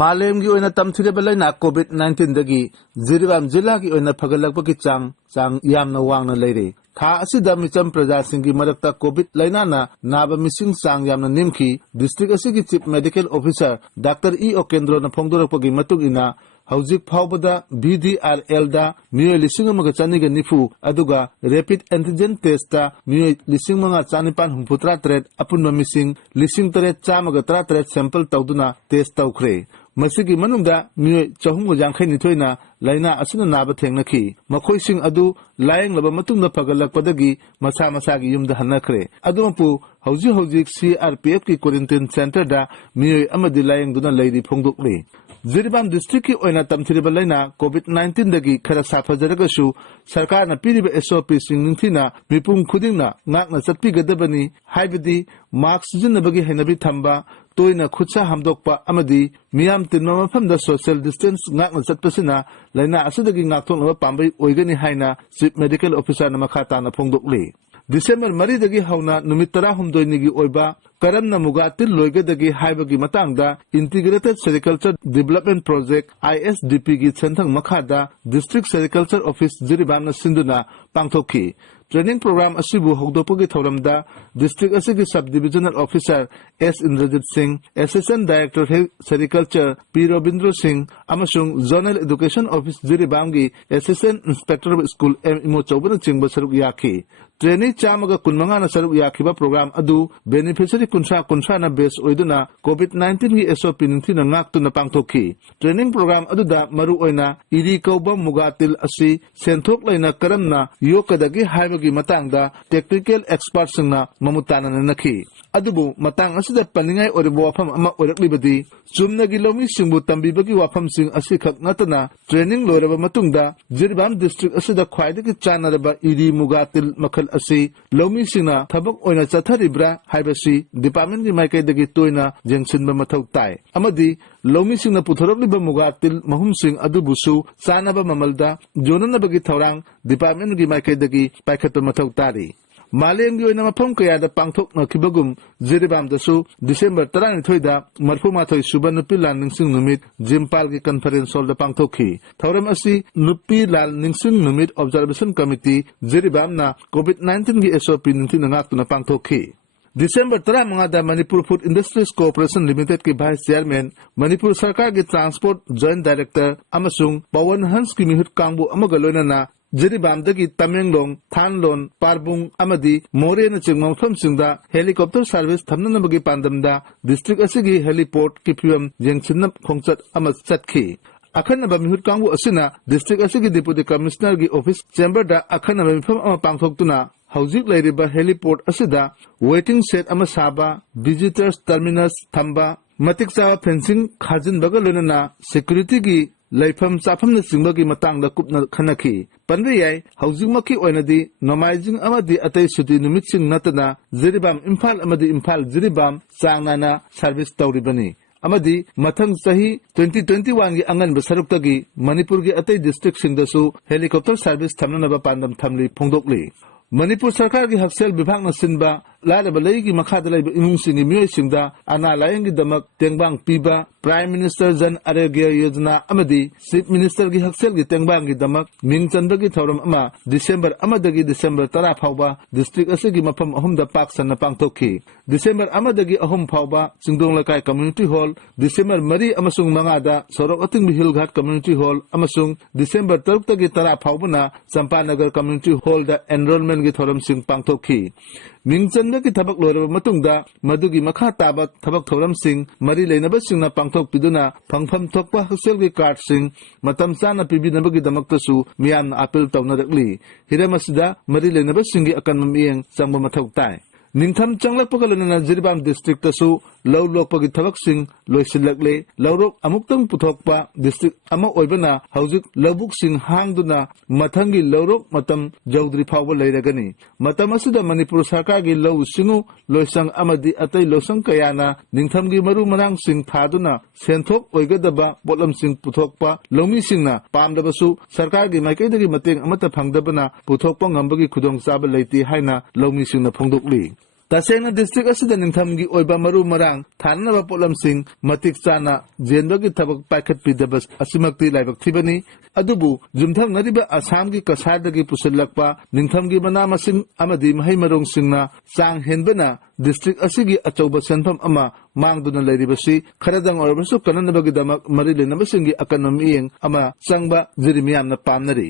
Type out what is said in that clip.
मालेमगी ओइना तमथिरेबा लाइना कोविड-19 दगी जिरिबाम जिला की ओइना फगलकपगी चांग यामना वांगना लेरे था असिदा मिचम प्रजा सिंगी मरकता कोविड लाइनाना नाबा मिसिंग चांग यामना निमखी डिस्ट्रिक्ट असिगी chief medical officer doctor E ओकेंद्रोना फोंगदोरकपगी मतुंग इना हौजिक फाउबदा VDRL दा मियोय लिसिंग अमगा चानिगा निफु अदुगा रैपिड एंटीजन टेस्ट दा मियोय लिसिंग मंगा चानिपान हुंफुत्रा त्रेट अपुन मिसिंग लिसिंग तरेट चामगा त्रा त्रेट सैंपल तौदुना टेस्ट तौख्रे मसिगी मनुंगदा मियोय चहुंग जांखै निथोइना लाइना असिना नाबा थेंगनखी मखोइसिंग अदु लायंग लबा मतुंगदा फगलकपदगी मसा मसागी युमदा हन्नखरे अदुमपु हौजिक CRPF की क्वारंटाइन सेंटर दा मियोय अमदि लायंग दुना लेरी फोंगदोकले जिरिबाम डिस्ट्रिक्ट की ओइना तमथिरिबा लाइना कोविड-19 दगी खरा साफजरगसु सरकार ना पीरिबा SOP सिंग निंथिना मिपुम खुदिंगना नाकना चटपीगदबनी हाइबदी मास्क सिजनबगी हैनबी थंबा तोइना खुदसा हमदोकपा अमदी मियाम तिनमा मफमदा सोशल डिस्टेंस नाकना चटपसिना लाइना असदगी नाकथोनबा पांबै ओइगनी हाइना चीफ मेडिकल ऑफिसर ना मखा ताना फोंगदोकले दिसंबर 4 दगी हौना नुमित 13 निगी ओइबा करमना मुगातिल लोइगदगी हाइबगी मतंगदा integrated sericulture development project ISDP गी सेंथंग मखादा डिस्ट्रिक्ट सेरिकल्चर ऑफिस जिरिबामना सिंधुना पांगथोखी ट्रेनिंग प्रोग्राम असिबु हौदोपगी थौरमदा डिस्ट्रिक्ट असिगी sub divisional officer S Indrajit Singh assistant director sericulture P Rabindra Singh अमसुंग जोनल एजुकेशन ऑफिस जिरिबामगी assistant inspector of school M इमो चौबन चिंग सरुक याखी ट्रेनी चामगा कुनमंगा न सरुक याखिबा प्रोग्राम अदु बेनिफिशियरी कुंसा न बेस ओइदुना कोविड-19 की SOP निंथि न ngaktuna पांगथोखी ट्रेनिंग प्रोग्राम अदुदा मरु ओइना इरी कौबा मुगातिल असि सेंथोक लाइना करमना योकदगी हाइबगी मतंगदा टेक्निकल एक्सपर्ट सिंगना ममुताना नखी अदुबु मतंग असिदा पनिंगाय ओरिबो वाफम अमा ओरकलिबदी चुमनगी लोमी सिंगबु तंबीबगी वाफम सिंग असि खक नतना ट्रेनिंग लोरबा मतुंगदा जिरिबाम डिस्ट्रिक्ट असिदा ख्वाइदगी चानरबा इरी मुगातिल मखल असि लोमी सिंगना थबक ओइना चथरिब्रा हाइबसी डिपार्टमेंट की माइकैदगी तोइना जेंसिनबा मथौ ताय अमदी लोमी सिंगना पुथरकलिबा मुगातिल महुम सिंग अदुबुसु चानबा ममलदा जोननबगी थौरांग डिपार्टमेंट की माइकैदगी पाइखत मथौ तारी मालेमगी ओइना मफम कयादा पांगथोकनखिबगुम जिरिबामदसु डिसेंबर 12 दा मरफुमाथोय सुबा नुपी लाल निंगसिंग नुमित जिम्पाल की कॉन्फ्रेंस हॉल दा पांगथोखी थौरम असि नुपी लाल निंगसिंग नुमित ऑब्जर्वेशन कमिटी जिरिबामना कोविड-19 की SOP निंथि नंगाक्तुना पांगथोखी दिसंबर 13 दा Manipur food industries cooperation limited की वाइस चेयरमैन मणिपुर सरकार की ट्रांसपोर्ट जॉइंट डायरेक्टर अमसुंग पवन हंस की मिहुत कांगबु अमगा लोइनाना जिरिबामदगी तमेंगलोंग थानलोन पारबुंग अमदी मोरेन चिंगमा मफमसिंगदा हेलीकॉप्टर सर्विस थमननबगी पांदमदा डिस्ट्रिक्ट असिगी हेलीपोर्ट की फिवम जेंगसिन खोंगचत अम चतखी अखनबा मिहुत कांगबु असिना डिस्ट्रिक्ट असिगी डिप्यूटी कमिश्नर की ऑफिस चेंबर दा अखनबा मिफम अमा पांगथोक्तुना हौजिक लैरिबा हेलीपोर्ट असिदा वेटिंग सेट अमा साबा विजिटर्स टर्मिनस थंबा मतिक चावा फेंसिंग खाजिनबगा लोनना सिक्योरिटी की लैफम चाफम चिंबगी मतंगदा कुपना खनखी पनबे याय हौजिकमकी ओइनदी नोमाइजिंग अमदी अतै सुति नुमितसिंग नतना जिरिबाम इम्फाल अमदी इम्फाल जिरिबाम चांगनाना सर्विस तौरिबनी अमदी मथंग सही 2021 की अंगन बसरुक्तगी मणिपुर की अतै डिस्ट्रिक्ट सिंगदसु हेलीकॉप्टर सर्विस थमननबा पांदम थमली फोंगदोकली मणिपुर सरकार की हक्सेल विभाग सिंबा लारब लैगी मखादा लैब इमुंगसिंगी मियोयसिंगदा अना लायंगी दमक तेंगबांग पीबा prime minister Jan Arogya Yojana अमदी chief minister की हक्सेल की तेंगबांग की दमक मिंग चंदगी थौरम अमा दिसंबर अमदगी दिसंबर 10 फावबा डिस्ट्रिक्ट असिगी मफम अहुमदा पाक सन्ना पांगथोखी दिसंबर अमदगी अहुम फावबा चिंगदोंग लकाय कम्युनिटी हॉल दिसंबर 4 अमसुंग मंगादा सोरक अतिंग हिलघाट कम्युनिटी हॉल अमसुंग दिसंबर 3 तगी 10 फावबना चंपानगर कम्युनिटी हॉल दा एनरोलमेंट की थौरम सिंग पांगथोखी मिंगचंद की थबक लोरब मतुंगदा मदुगी मखा ताबत थबक थौरम सिंह मरी लेनब सिंगना पांगथोक पिदुना फंगफम थोकपा हक्सेल की कार्ड सिंह मतम चाना पिबिनबगी दमक्तसु मियाम अपील तौनरकली हिरमसिदा मरी लेनब सिंगी अकन मियंग चंग मथौ ताय निंथम चंगलकपगा लोनना जिरिबाम डिस्ट्रिक्ट तसु लौ लोकपगी थबक सिंह लोइसिलकले लौरोक अमुक्तंग पुथोकपा डिस्ट्रिक्ट अमा ओइबना हौजिक लौबुक सिंह हांगदुना मथंगी लौरोक मतम जौद्री फावबा लैरगनी मतम असुदा मणिपुर सरकार की लौ सिंगु लोइसंग अमदी अतै लोसंग कयाना निंथमगी मरु मरांग सिंह थादुना सेंथोक ओइगदबा पोलम सिंह पुथोकपा लौमी सिंहना पामदबसु सरकार की माइकैदगी मतेंग अमता फंगदबना पुथोकपा ngambagi khudong chaba leiti haina लौमी सिंहना फोंदोकली तसेंगना डिस्ट्रिक्ट असिदा निंगथमगी ओइबा मरु मरांग थाननबा पोटलमसिंग मतिक चाना जेनबगी थबक पाइखटपिदबा असिमक्ति लाइबक थिबनी अदुबु जुमथंगनरिबा आसामगी कसारदगी पुसलकपा निंगथमगी मना मसिंग अमदि महै मरोंगसिंगना चांग हेनबना डिस्ट्रिक्ट असिगी अचौबा सेनफम अमा मांगदुना लैरिबसि खरदंग ओरबसु कननबगी दमक मरि लेनबसिंगी अकनम मियेंग अमा चंगबा जिरिमियामना पामनरी